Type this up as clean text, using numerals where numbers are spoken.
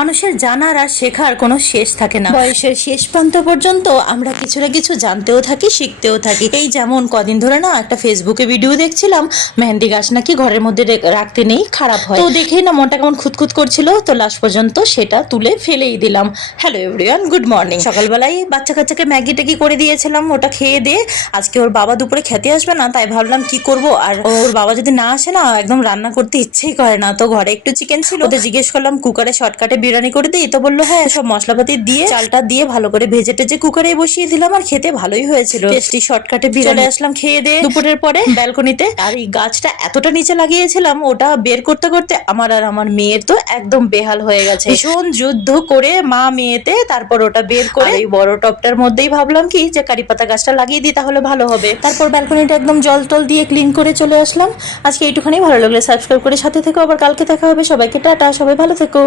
মানুষের জানার আর শেখার কোনো শেষ থাকে না। বয়সের শেষ প্রান্ত পর্যন্ত আমরা কিছু না কিছু জানতেও থাকি, শিখতেও থাকি। এই যেমন কদিন ধরে না একটা ফেসবুকে ভিডিও দেখছিলাম, মেহেন্দি গাছ নাকি ঘরের মধ্যে রাখতে নেই, খারাপ হয়। তো দেখেই না মনটা কেমন খুঁতখুত করছিল, তো লাস্ট পর্যন্ত সেটা তুলে ফেলেই দিলাম। Hello everyone, good morning. সকালবেলায় বাচ্চা কাচ্চাকে ম্যাগি ট্যাগি করে দিয়েছিলাম, ওটা খেয়ে দিয়ে আজকে ওর বাবা দুপুরে খেতে আসবে না, তাই ভাবলাম কি করব। আর ওর বাবা যদি না আসে না, একদম রান্না করতে ইচ্ছেই করে না। তো ঘরে একটু চিকেন ছিল, ওদের জিজ্ঞেস করলাম কুকারে শর্টকাটে বিরিয়ানি করে দিই, তো বললো হ্যাঁ। সব মশলাপাতি দিয়ে চালটা দিয়ে ভালো করে ভেজে টেজে কুকারে বসিয়ে দিলাম, আর খেতে ভালোই হয়েছিল। টেস্টি শর্টকাটে বিরিয়ানি। আসলাম খেয়ে দিয়ে দুপুরের পরে ব্যালকনিতে, আর এই গাছটা এতটা নিচে লাগিয়েছিলাম, ওটা বের করতে করতে আমার আর আমার মেয়ের তো একদম বেহাল হয়ে গেছে। ভীষণ যুদ্ধ করে মা মেয়েতে তারপর ওটা বের করে এই বড় টপটার মধ্যেই ভাবলাম কি যে কারি পাতা গাছটা লাগিয়ে দিই, তাহলে ভালো হবে। তারপর ব্যালকনিটা একদম জল টল দিয়ে ক্লিন করে চলে আসলাম। আজকে এইটুখানি, ভালো লাগলে সাবস্ক্রাইব করে সাথে থেকো, আবার কালকে দেখা হবে। সবাইকে টাটা, সবাই ভালো থেকো।